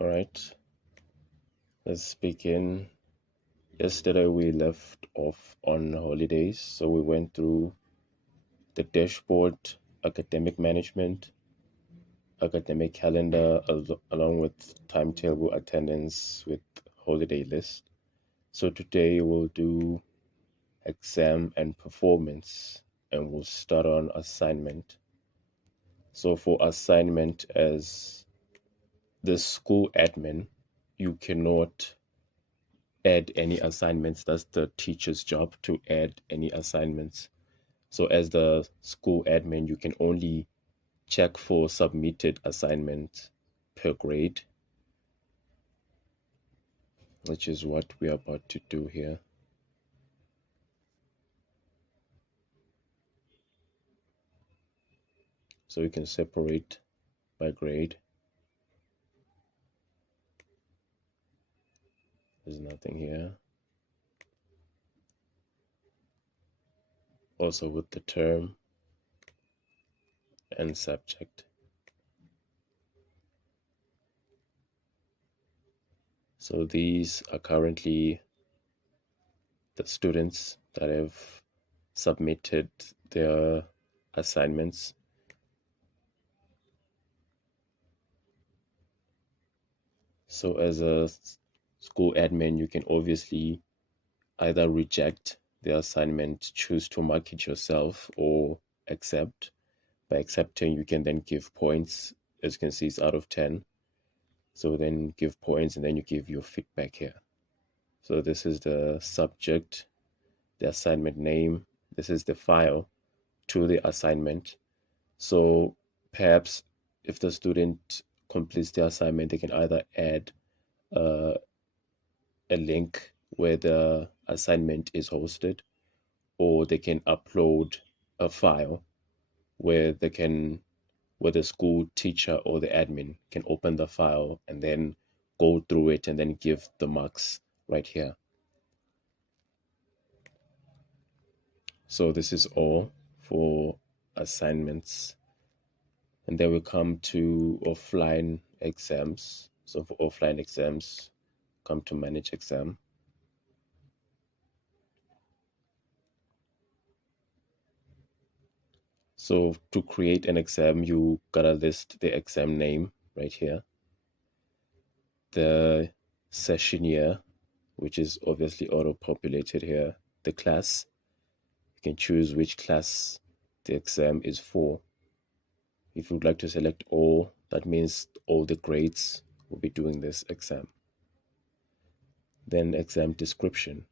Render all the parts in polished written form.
All right, let's begin. Yesterday we left off on holidays, so we went through the dashboard, academic management, academic calendar, along with timetable, attendance with holiday list. So today we'll do exam and performance, and we'll start on assignment. So for assignment, as the school admin, you cannot add any assignments. That's the teacher's job to add any assignments. So as the school admin, you can only check for submitted assignments per grade, which is what we are about to do here. So you can separate by grade. There's nothing here. Also with the term and subject. So these are currently the students that have submitted their assignments. So as a school admin, you can obviously either reject the assignment, choose to mark it yourself, or accept. By accepting, you can then give points. As you can see, it's out of 10. So then give points, and then you give your feedback here. So this is the subject, the assignment name. This is the file to the assignment. So perhaps if the student completes the assignment, they can either add a link where the assignment is hosted, or they can upload a file where where the school teacher or the admin can open the file and then go through it and then give the marks right here. So this is all for assignments. And then we come to offline exams. So for offline exams, come to manage exam. So to create an exam, you gotta list the exam name right here, the session year, which is obviously auto-populated here, the class. You can choose which class the exam is for. If you would like to select all, that means all the grades will be doing this exam. Then exam description.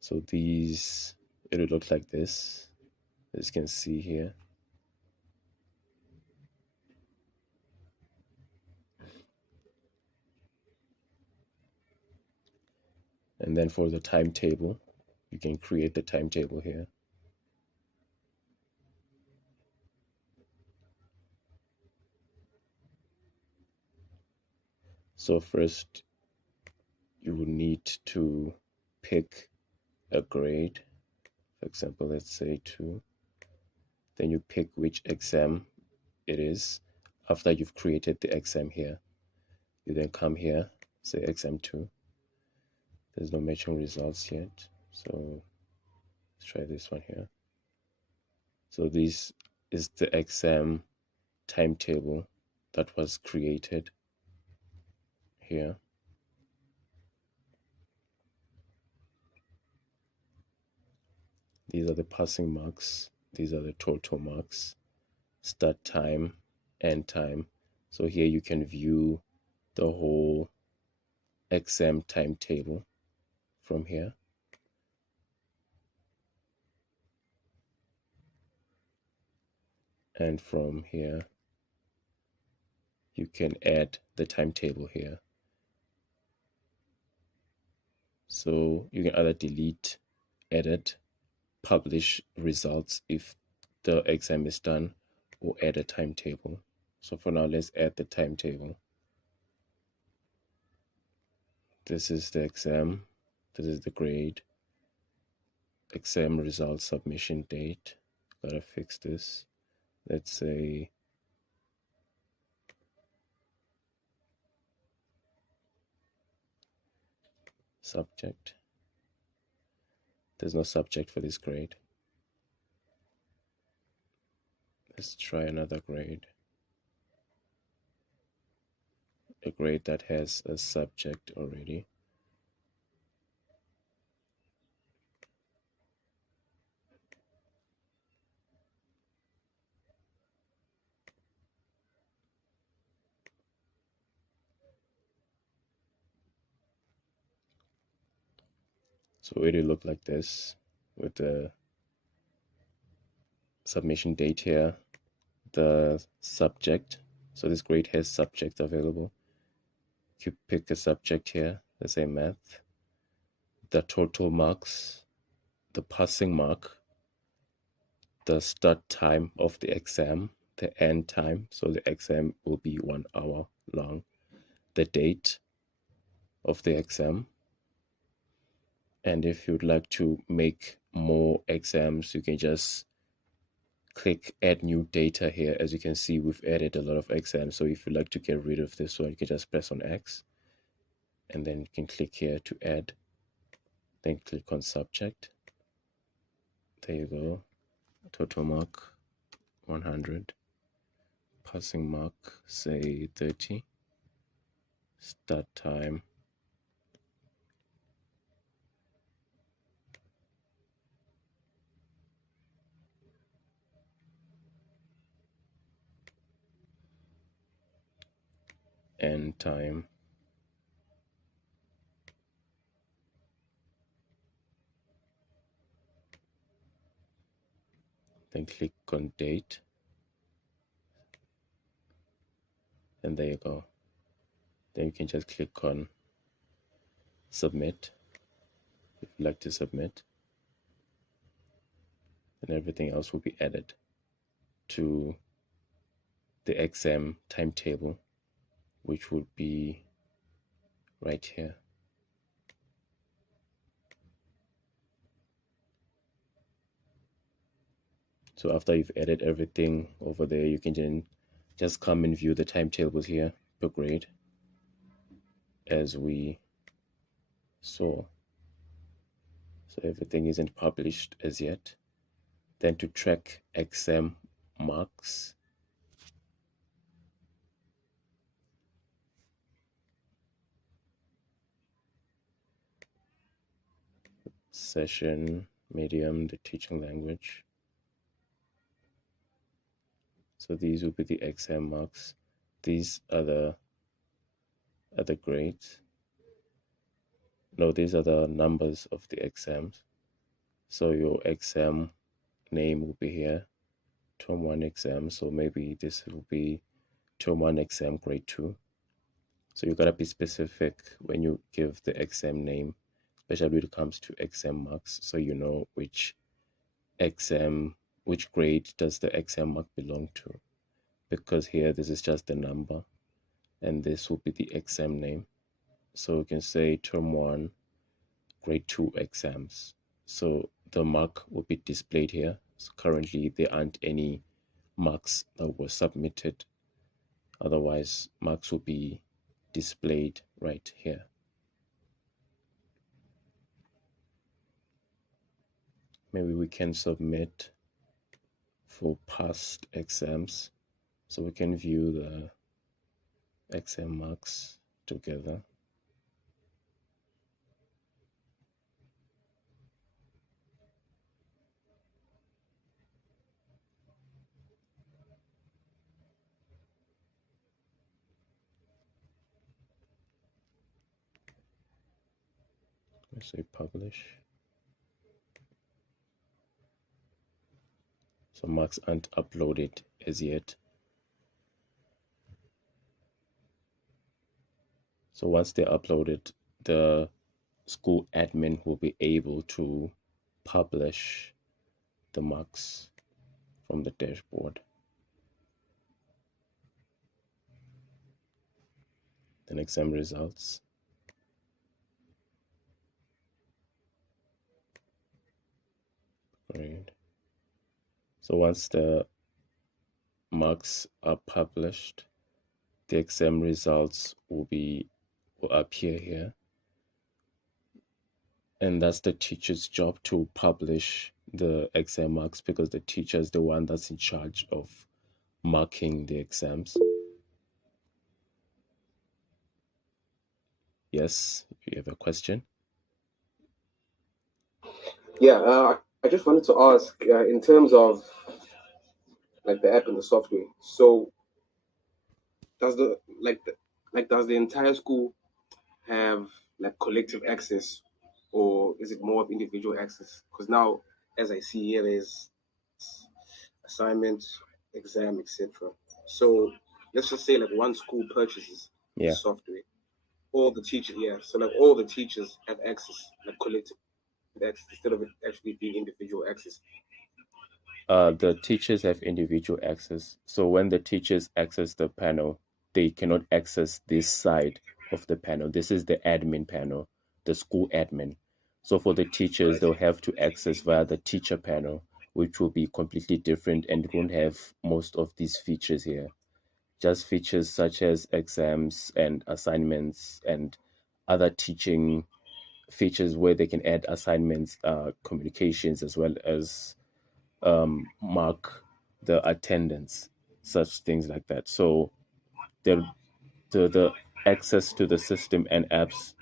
So these, it will look like this, as you can see here. And then for the timetable, you can create the timetable here. So first, you will need to pick a grade. For example, let's say 2. Then you pick which exam it is. After you've created the exam here, you then come here, say exam 2. There's no matching results yet, so let's try this one here. So this is the exam timetable that was created here. These are the passing marks. These are the total marks, start time, end time. So here you can view the whole exam timetable from here. And from here, you can add the timetable here. So you can either delete, edit, publish results if the exam is done, or add a timetable. So for now, let's add the timetable. This is the exam. This is the grade. Exam result submission date. Gotta fix this. Let's say subject. There's no subject for this grade. Let's try another grade. A grade that has a subject already. So it will look like this with the submission date here, the subject. So this grade has subject available. If you pick a subject here, let's say math, the total marks, the passing mark, the start time of the exam, the end time, so the exam will be 1 hour long, the date of the exam. And if you'd like to make more exams, you can just click add new data here. As you can see, we've added a lot of exams. So if you'd like to get rid of this one, you can just press on X and then you can click here to add, then click on subject. There you go. Total mark 100, passing mark say 30, start time end time, then click on date, and there you go. Then you can just click on submit if you like to submit, and everything else will be added to the exam timetable, which would be right here. So after you've added everything over there, you can then just come and view the timetables here per grade as we saw. So everything isn't published as yet. Then to track exam marks, session, medium, the teaching language. So these will be the exam marks. These are the grades. No, these are the numbers of the exams. So your exam name will be here, term 1 exam. So maybe this will be term 1 exam grade 2. So you gotta be specific when you give the exam name, especially when it comes to exam marks, so you know which grade does the exam mark belong to. Because here this is just the number and this will be the exam name. So we can say term 1 grade 2 exams. So the mark will be displayed here. So currently there aren't any marks that were submitted. Otherwise marks will be displayed right here. Maybe we can submit for past exams, so we can view the exam marks together. Let's say publish. So marks aren't uploaded as yet. So once they're uploaded, the school admin will be able to publish the marks from the dashboard. Then exam results. Great. So once the marks are published, the exam results will appear here. And that's the teacher's job to publish the exam marks, because the teacher is the one that's in charge of marking the exams. Yes, you have a question? Yeah, I just wanted to ask in terms of like the app and the software. So does the does the entire school have like collective access, or is it more of individual access? Because now, as I see here, there's assignments, exam, etc. So let's just say like one school purchases the Yeah. software, all the teachers, yeah. So like all the teachers have access, like collective access, instead of it actually being individual access. The teachers have individual access. So when the teachers access the panel, they cannot access this side of the panel. This is the admin panel, the school admin. So for the teachers, Right. they'll have to access via the teacher panel, which will be completely different and won't have most of these features here. Just features such as exams and assignments and other teaching features where they can add assignments, communications, as well as mark the attendance, such things like that. So the the access to the system and apps,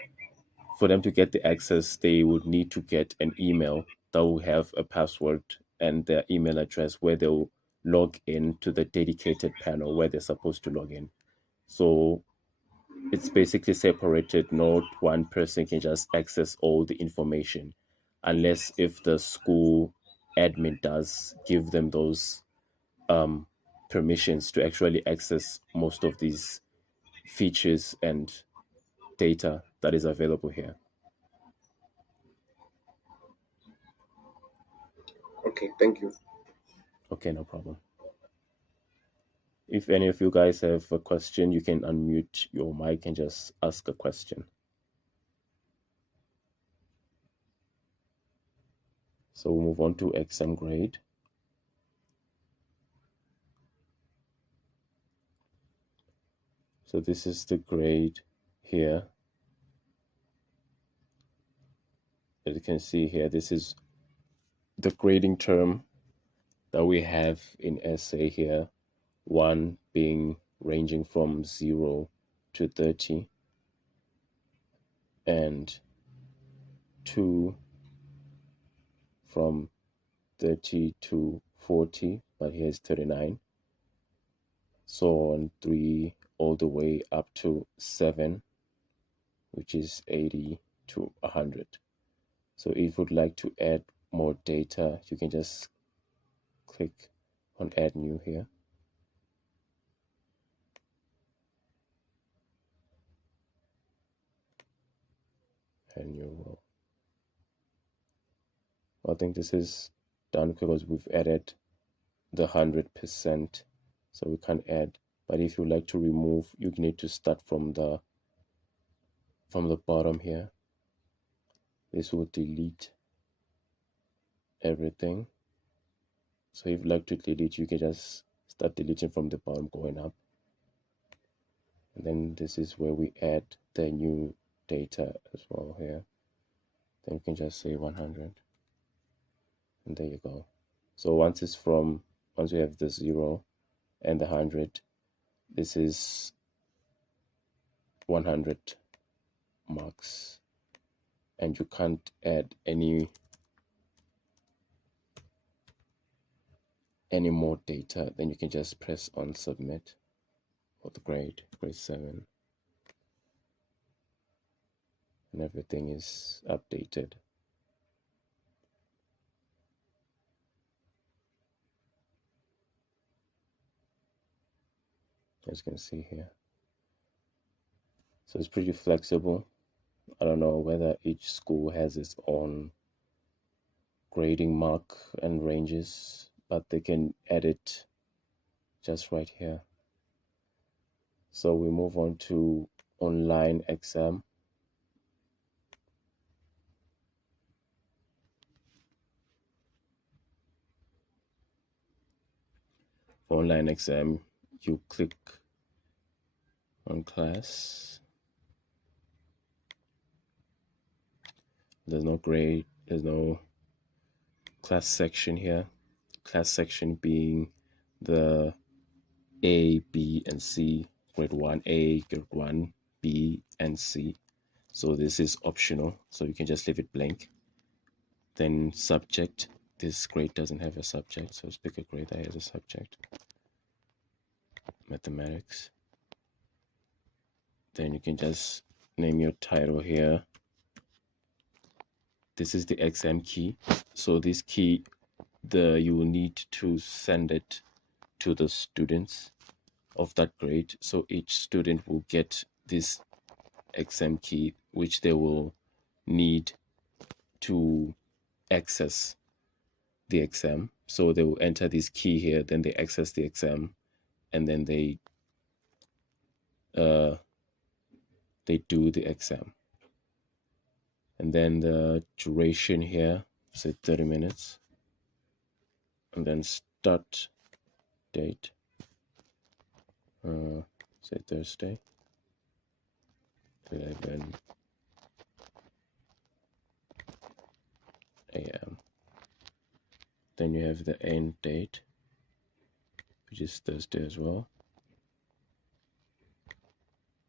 for them to get the access, they would need to get an email that will have a password and their email address where they'll log in to the dedicated panel where they're supposed to log in. So it's basically separated. Not one person can just access all the information unless if the school admin does give them those um, permissions to actually access most of these features and data that is available here. Okay, thank you. Okay, no problem. If any of you guys have a question, you can unmute your mic and just ask a question. So we'll move on to exam grade. So this is the grade here. As you can see here, this is the grading term that we have in essay here. 1 being ranging from 0 to 30, and 2 from 30 to 40, but here's 39. So on 3 all the way up to 7, which is 80 to 100. So if you'd like to add more data, you can just click on add new here. And you will. I think this is done because we've added the 100%, so we can't add. But if you like to remove, you need to start from the bottom here. This will delete everything. So if you like to delete, you can just start deleting from the bottom going up. And then this is where we add the new data as well here. Then you can just say 100. And there you go. So once we have the 0 and the 100, this is 100 marks. And you can't add any more data. Then you can just press on submit for the grade 7, and everything is updated. As you can see here. So it's pretty flexible. I don't know whether each school has its own grading mark and ranges, but they can edit just right here. So we move on to online exam. For online exam, you click on class. There's no grade, there's no class section here. Class section being the A, B, and C, grade 1A, grade 1B, and C. So this is optional, so you can just leave it blank. Then subject, this grade doesn't have a subject, so let's pick a grade that has a subject. Mathematics. Then you can just name your title here. This is the exam key. So this key, you will need to send it to the students of that grade. So each student will get this exam key, which they will need to access the exam. So they will enter this key here, then they access the exam, and then they do the exam. And then the duration here, say 30 minutes, and then start date, say Thursday, 11 a.m. Then you have the end date, which is Thursday as well,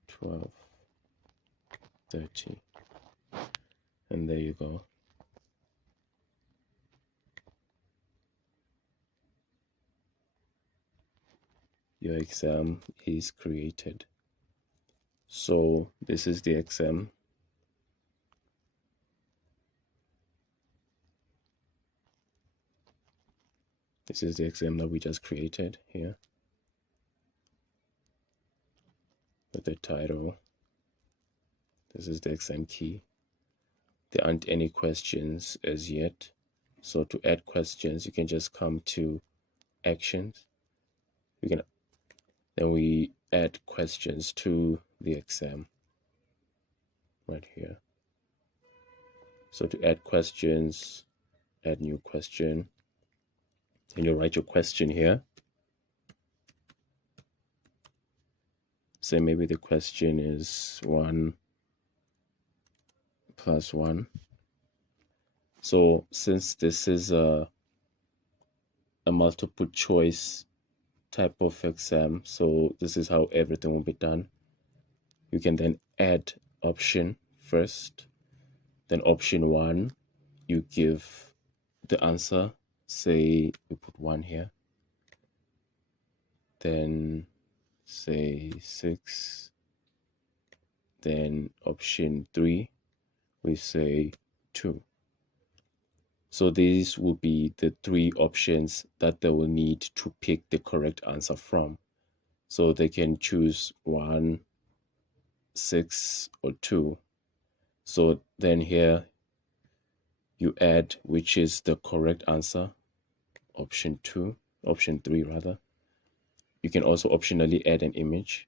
12:30, and there you go. Your exam is created. So this is the exam. This is the exam that we just created here with the title. This is the exam key. There aren't any questions as yet. So to add questions, you can just come to actions. Then we add questions to the exam right here. So to add questions, add new question, and you write your question here. Say maybe the question is 1 + 1. So since this is a multiple choice type of exam, so this is how everything will be done. You can then add option first, then option 1, you give the answer, say we put 1 here, then say 6, then option 3, we say 2. So these will be the 3 options that they will need to pick the correct answer from. So they can choose 1, 6, or 2. So then here you add which is the correct answer, option 3 rather. You can also optionally add an image.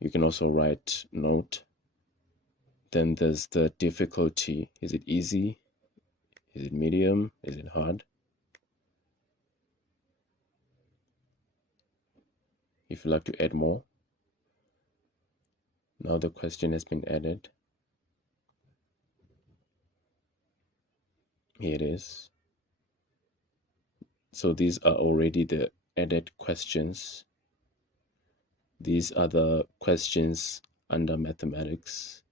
You can also write note. Then there's the difficulty. Is it easy? Is it medium? Is it hard? If you'd like to add more. Now the question has been added. Here it is. So these are already the added questions. These are the questions under mathematics.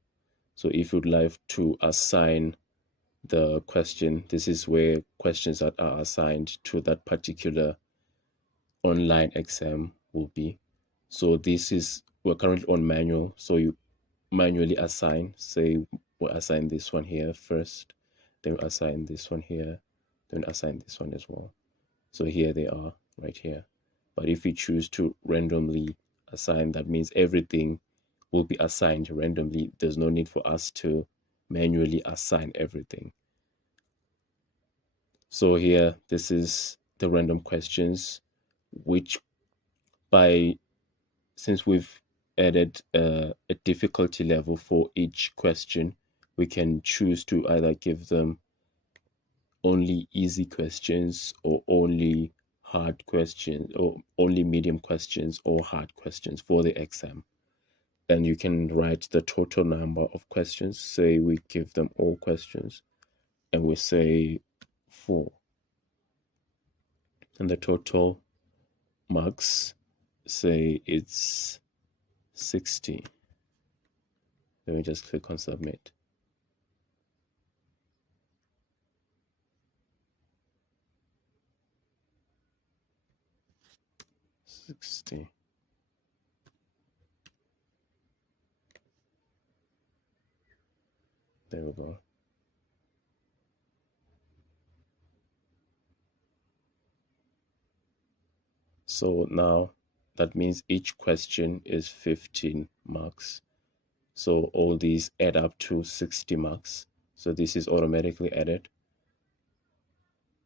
So if you'd like to assign the question, this is where questions that are assigned to that particular online exam will be. So we're currently on manual, so you manually assign. Say we'll assign this one here first, then we'll assign this one here, then assign this one as well. So here they are right here. But if we choose to randomly assign, that means everything will be assigned randomly. There's no need for us to manually assign everything. So here, this is the random questions, which since we've added a difficulty level for each question, we can choose to either give them only easy questions or only hard questions or only medium questions or hard questions for the exam. and you can write the total number of questions. Say we give them all questions and we say 4, and the total marks, say it's 60. Then we just click on submit. $60. There we go. So now that means each question is 15 marks. So all these add up to 60 marks. So this is automatically added.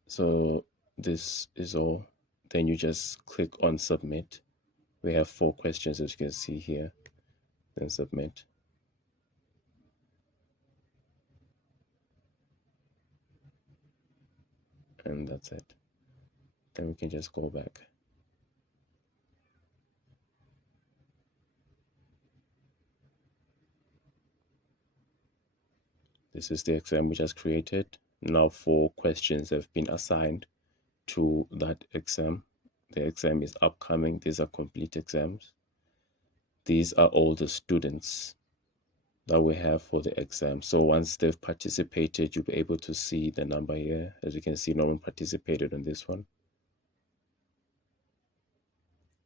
So this is all. Then you just click on submit. We have 4 questions, as you can see here. Then submit. And that's it. Then we can just go back. This is the exam we just created. Now 4 questions have been assigned to that exam. The exam is upcoming. These are complete exams. These are all the students that we have for the exam. So once they've participated, you'll be able to see the number here. As you can see, no one participated on this one.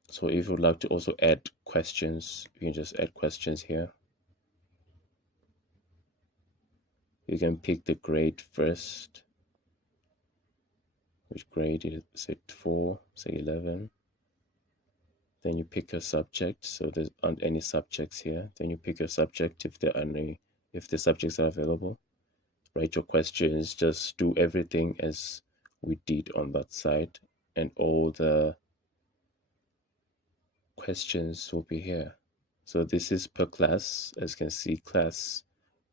So if you'd like to also add questions, you can just add questions here. You can pick the grade first. Which grade is it for? Say 11. Then you pick your subject. So there aren't any subjects here. Then you pick your subject if there are any, if the subjects are available. Write your questions. Just do everything as we did on that side, and all the questions will be here. So this is per class. As you can see, class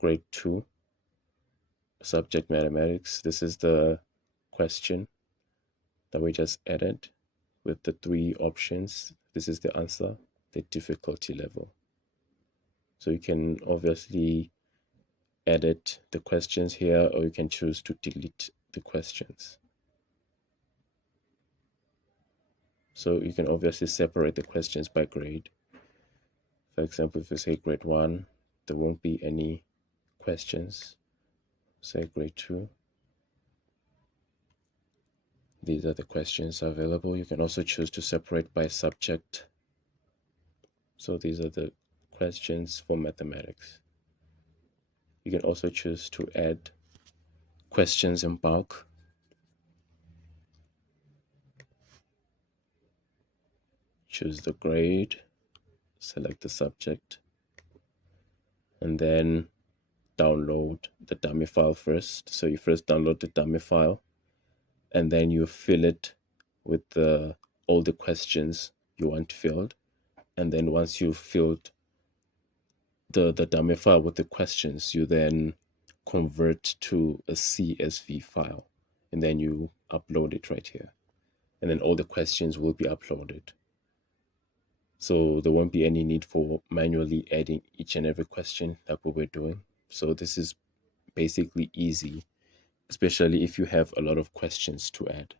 grade 2, subject mathematics. This is the question that we just added with the 3 options. This is the answer, the difficulty level. So you can obviously edit the questions here, or you can choose to delete the questions. So you can obviously separate the questions by grade. For example, if you say grade 1, there won't be any questions. Say grade 2. These are the questions available. You can also choose to separate by subject. So these are the questions for mathematics. You can also choose to add questions in bulk. Choose the grade, select the subject, and then download the dummy file first. So you first download the dummy file, and then you fill it with all the questions you want filled. And then once you've filled the dummy file with the questions, you then convert to a CSV file, and then you upload it right here. And then all the questions will be uploaded. So there won't be any need for manually adding each and every question like what we're doing. So this is basically easy, especially if you have a lot of questions to add.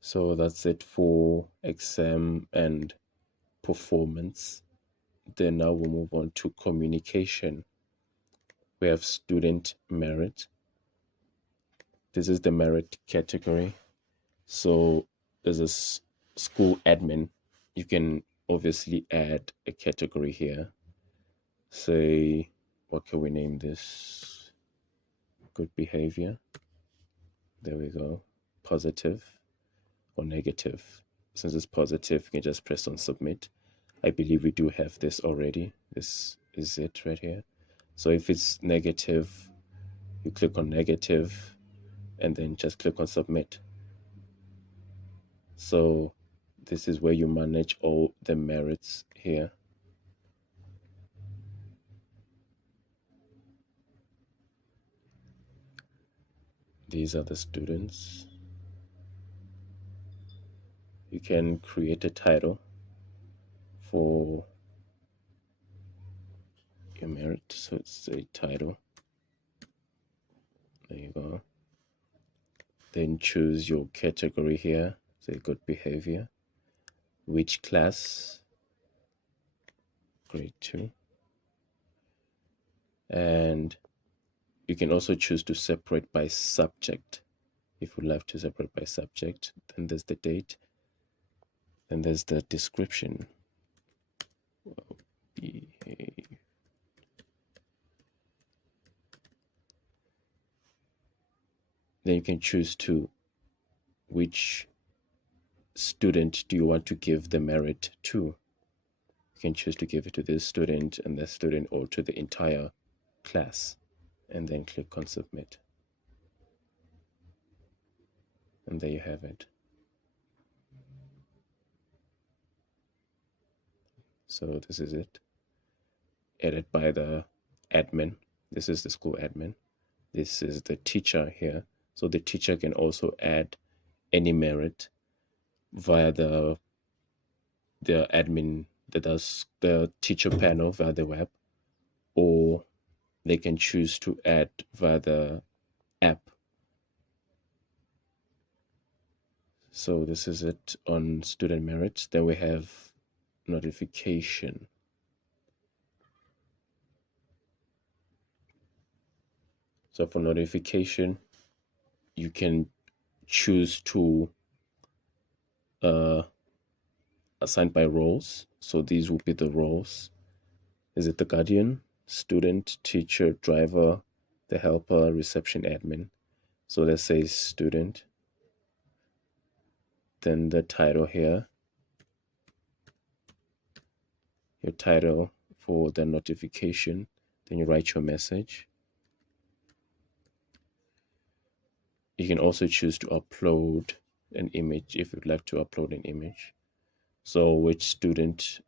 So that's it for exam and performance. Then now we'll move on to communication. We have student merit. This is the merit category. So there's a school admin. You can obviously add a category here. Say, what can we name this? Good behavior. There we go. Positive or negative. Since it's positive, you can just press on submit. I believe we do have this already. This is it right here. So if it's negative, you click on negative and then just click on submit. So this is where you manage all the merits here. These are the students. You can create a title. for your merit. So it's a title. There you go. Then choose your category here. Say good behavior. Which class? Grade 2. And you can also choose to separate by subject. If you'd like to separate by subject, then there's the date. Then there's the description. Behave. Then you can choose to which student do you want to give the merit to. You can choose to give it to this student and that student, or to the entire class, and then click on submit. And there you have it. So this is it. Added by the admin. This is the school admin. This is the teacher here. So the teacher can also add any merit via the admin that does the teacher panel via the web, or they can choose to add via the app. So this is it on student merit. Then we have notification. So for notification, you can choose to assign by roles. So these will be the roles. Is it the guardian, student, teacher, driver, the helper, reception, admin? So let's say student. Then the title here, your title for the notification. Then you write your message. You can also choose to upload an image if you'd like to upload an image. So which student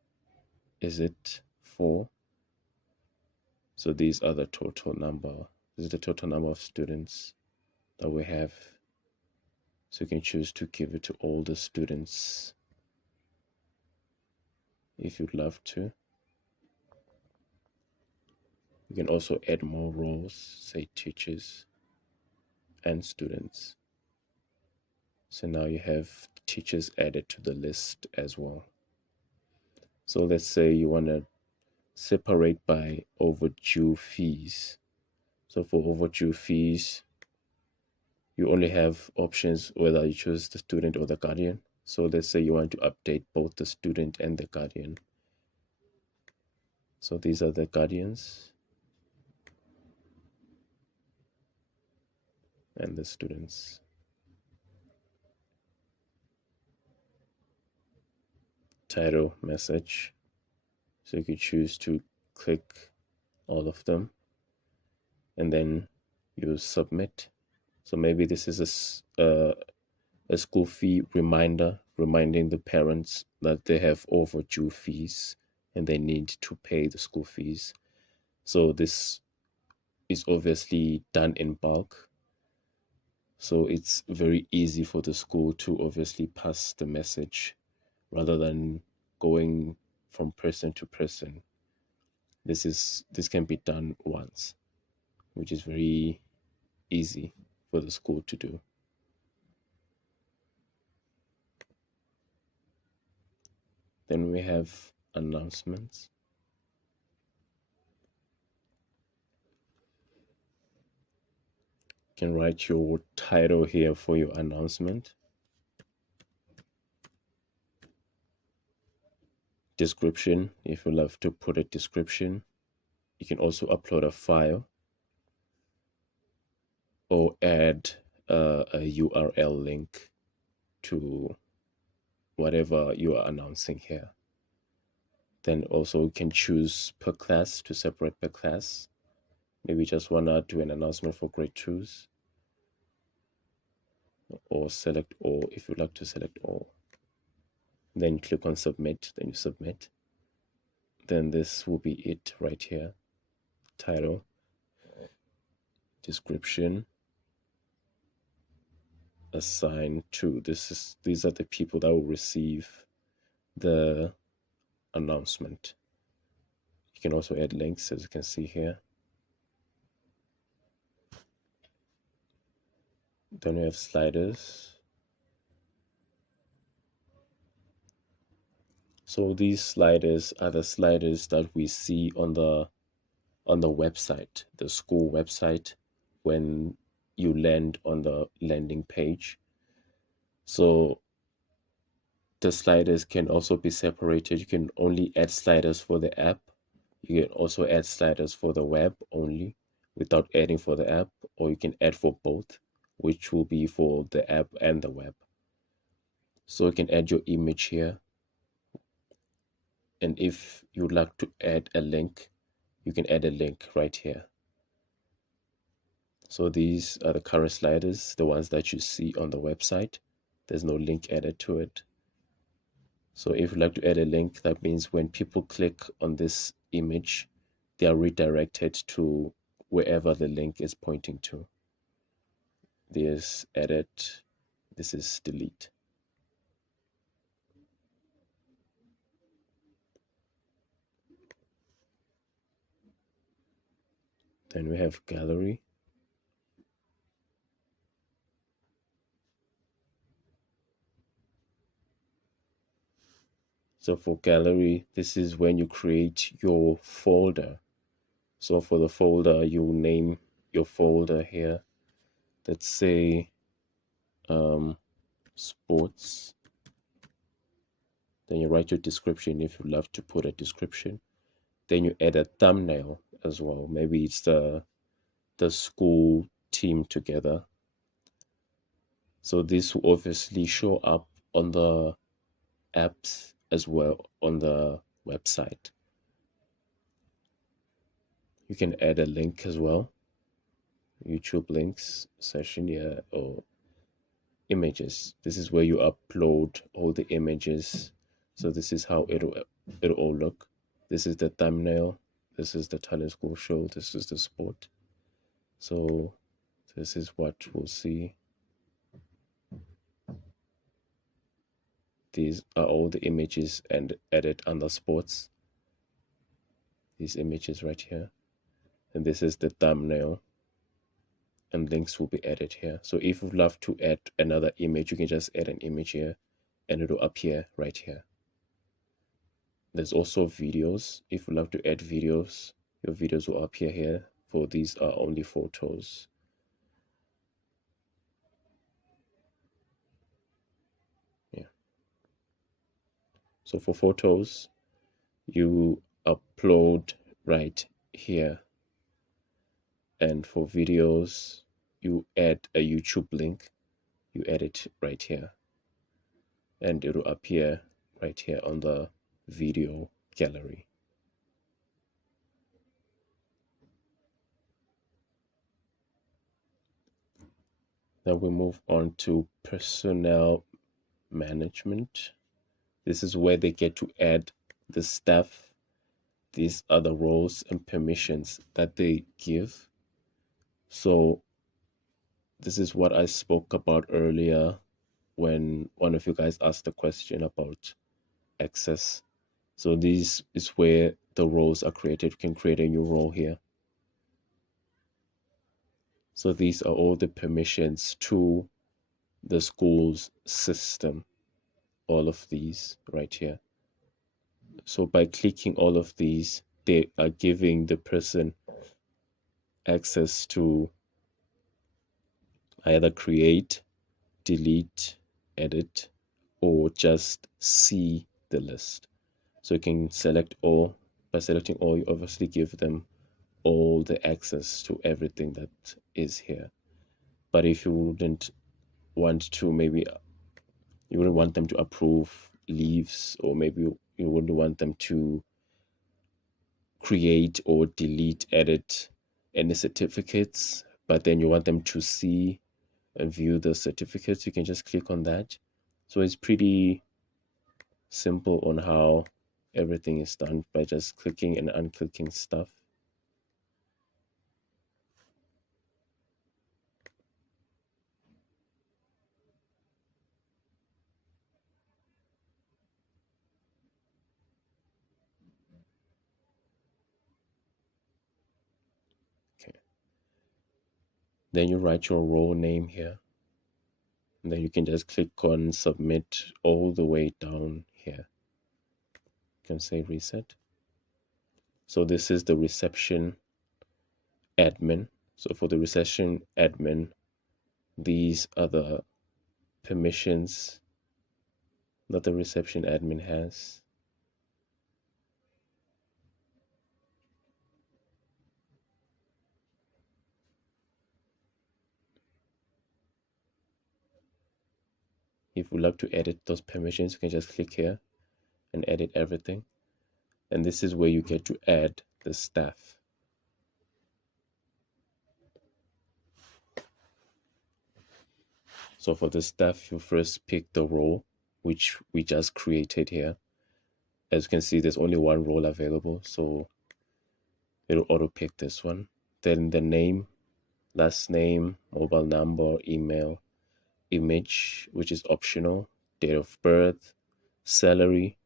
is it for? So these are the total number. This is the total number of students that we have. So you can choose to give it to all the students if you'd love to. You can also add more roles, say teachers and students. So now you have teachers added to the list as well. So let's say you want to separate by overdue fees. So for overdue fees, you only have options whether you choose the student or the guardian. So let's say you want to update both the student and the guardian. So these are the guardians and the students. Title, message. So you could choose to click all of them and then you submit. So maybe this is a school fee reminder, reminding the parents that they have overdue fees and they need to pay the school fees. So this is obviously done in bulk. So it's very easy for the school to obviously pass the message rather than going from person to person. This can be done once, which is very easy for the school to do. Then we have announcements. You can write your title here for your announcement. Description, if you love to put a description. You can also upload a file or add a URL link to whatever you are announcing here. Then also you can choose per class to separate per class. Maybe just want to do an announcement for grade 2s, or select all if you like to select all. Then click on submit, then you submit. Then this will be it right here. Title, description, assign to. These are the people that will receive the announcement. You can also add links, as you can see here. Then we have sliders. So these sliders are the sliders that we see on the website, the school website, when you land on the landing page. So the sliders can also be separated. You can only add sliders for the app. You can also add sliders for the web only without adding for the app, or you can add for both, which will be for the app and the web. So you can add your image here. And if you'd like to add a link, you can add a link right here. So these are the current sliders, the ones that you see on the website. There's no link added to it. So if you'd like to add a link, that means when people click on this image, they are redirected to wherever the link is pointing to. There's edit, this is delete. Then we have gallery. So for gallery, this is when you create your folder. So for the folder, you name your folder here. Let's say sports. Then you write your description if you love to put a description. Then you add a thumbnail as well. Maybe it's the school team together. So this will obviously show up on the apps as well on the website. You can add a link as well. YouTube links session here, or images. This is where you upload all the images. So this is how it'll all look. This is the thumbnail. This is the talent school show. This is the sport. So this is what we'll see. These are all the images and edit under sports. These images right here. And this is the thumbnail. And links will be added here. So if you'd love to add another image, you can just add an image here and it'll appear right here. There's also videos. If you love to add videos, your videos will appear here. For these are only photos. Yeah. So for photos, you upload right here. And for videos, you add a YouTube link. You add it right here. And it will appear right here on the video gallery. Then we move on to personnel management. This is where they get to add the staff. These are the roles and permissions that they give. So this is what I spoke about earlier when one of you guys asked the question about access. So this is where the roles are created. You can create a new role here. So these are all the permissions to the school's system, all of these right here. So by clicking all of these, they are giving the person access to either create, delete, edit, or just see the list. So you can select all. By selecting all, you obviously give them all the access to everything that is here. But if you wouldn't want to, maybe you wouldn't want them to approve leaves, or maybe you wouldn't want them to create or delete, edit any certificates, but then you want them to see and view the certificates, you can just click on that. So it's pretty simple on how everything is done by just clicking and unclicking stuff. Then you write your role name here. And then you can just click on submit all the way down here. You can say reset. So this is the reception admin. So for the reception admin, these are the permissions that the reception admin has. If you like to edit those permissions, you can just click here and edit everything. And this is where you get to add the staff. So for the staff, you first pick the role, which we just created here. As you can see, there's only one role available, so it'll auto pick this one. Then the name, last name, mobile number, email, image, which is optional, date of birth, salary,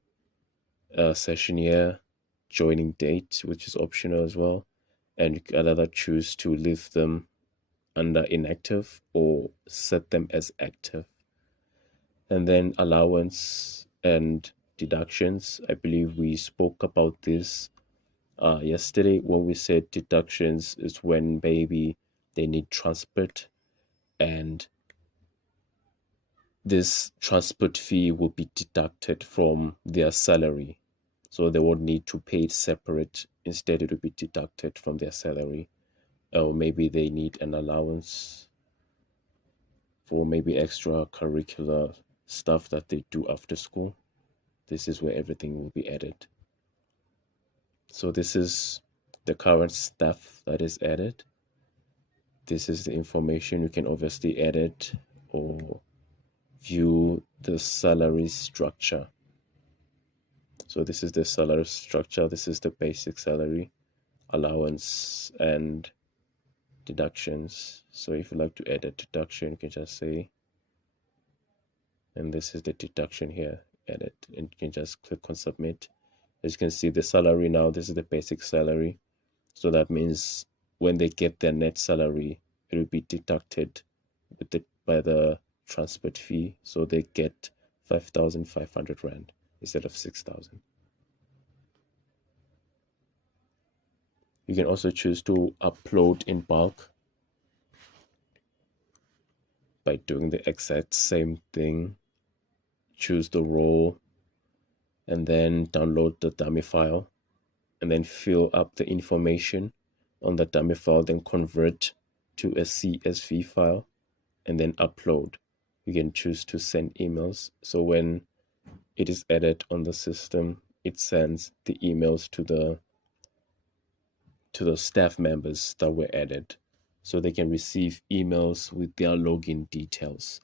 session year, joining date, which is optional as well. And you can either choose to leave them under inactive or set them as active. And then allowance and deductions. I believe we spoke about this yesterday when we said deductions is when maybe they need transport, and this transport fee will be deducted from their salary. So they won't need to pay it separate. Instead, it will be deducted from their salary. Or maybe they need an allowance for maybe extracurricular stuff that they do after school. This is where everything will be added. So this is the current staff that is added. This is the information. You can obviously edit or view the salary structure. So this is the salary structure. This is the basic salary, allowance, and deductions. So if you like to add a deduction, you can just say, and this is the deduction here, edit, and you can just click on submit. As you can see, the salary now, this is the basic salary. So that means when they get their net salary, it will be deducted by the transport fee. So they get 5,500 Rand instead of 6,000. You can also choose to upload in bulk by doing the exact same thing. Choose the role and then download the dummy file and then fill up the information on the dummy file, then convert to a CSV file and then upload. You can choose to send emails. So when it is added on the system, it sends the emails to the staff members that were added, so they can receive emails with their login details,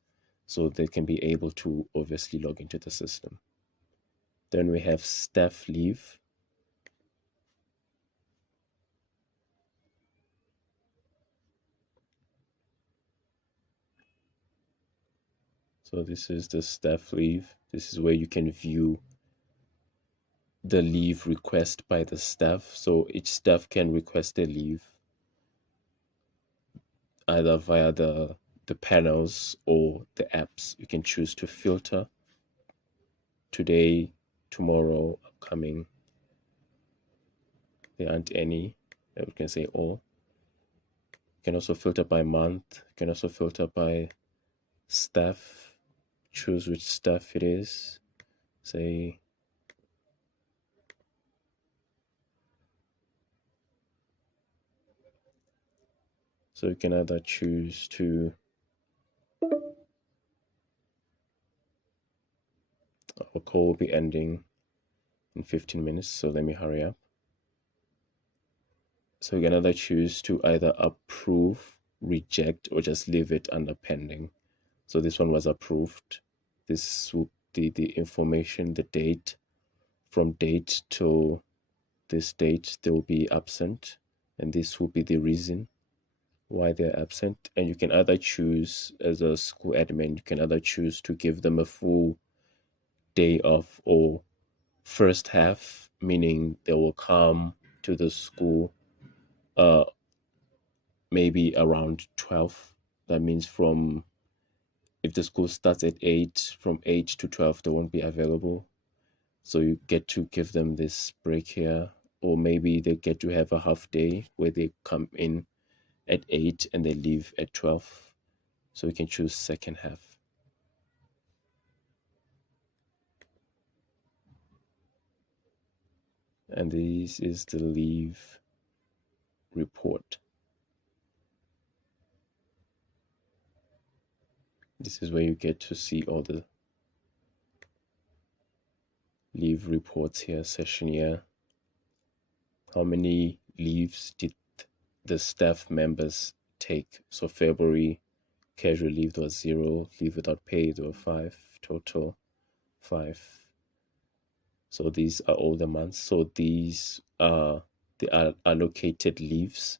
so they can be able to obviously log into the system. Then we have staff leave. So this is the staff leave. This is where you can view the leave request by the staff. So each staff can request a leave either via the panels or the apps. You can choose to filter today, tomorrow, upcoming. There aren't any. We can say all. You can also filter by month. You can also filter by staff. Choose which staff it is. Say so you can either choose to our call will be ending in 15 minutes, so let me hurry up. So you can either choose to either approve, reject, or just leave it under pending. So this one was approved. This will be the information, the date. From date to this date, they will be absent, and this will be the reason why they're absent. And you can either choose, as a school admin, you can either choose to give them a full day off or first half, meaning they will come to the school maybe around 12. That means from if the school starts at 8, from 8 to 12 they won't be available. So you get to give them this break here, or maybe they get to have a half day where they come in at 8 and they leave at 12. So we can choose second half. And this is the leave report. This is where you get to see all the leave reports here, session year. How many leaves did the staff members take? So February, casual leave was 0, leave without pay there were 5, total 5. So these are all the months. So these are the allocated leaves.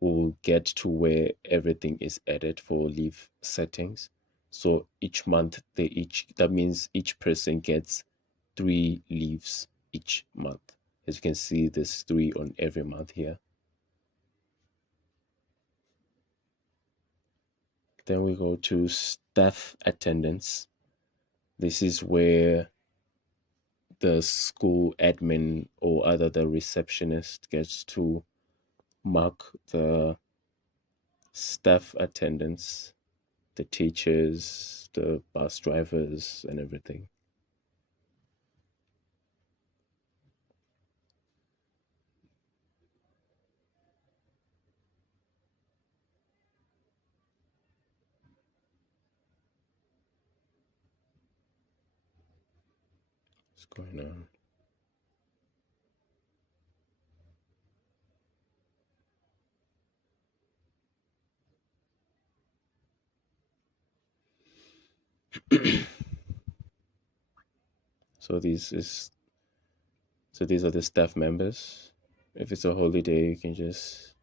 We'll get to where everything is added for leave settings. So each month that means each person gets 3 leaves each month. As you can see, there's 3 on every month here. Then we go to staff attendance. This is where the school admin or either the receptionist gets to mark the staff attendance, the teachers, the bus drivers, and everything. What's going on? So these are the staff members. If it's a holiday, you can just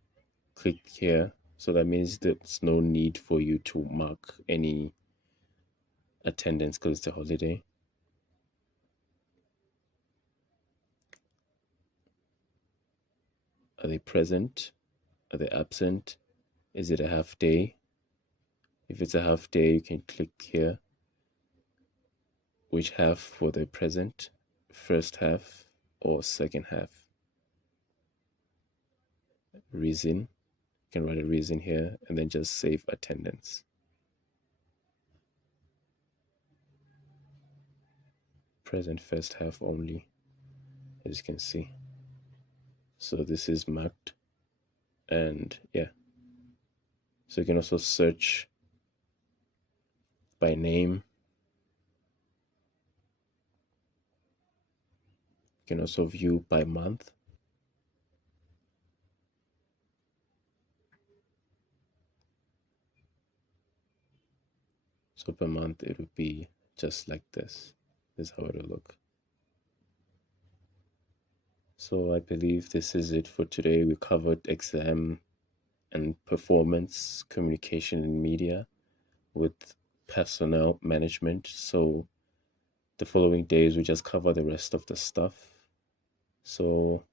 click here. So that means there's no need for you to mark any attendance because it's a holiday. Are they present? Are they absent? Is it a half day? If it's a half day, you can click here. Which half were they present? First half or second half? Reason. You can write a reason here and then just save attendance. Present first half only, as you can see. So this is marked, and yeah. So you can also search by name. You can also view by month. So per month it would be just like this. This is how it will look. So I believe this is it for today. We covered exam and performance, communication and media with personnel management. So the following days we just cover the rest of the stuff. So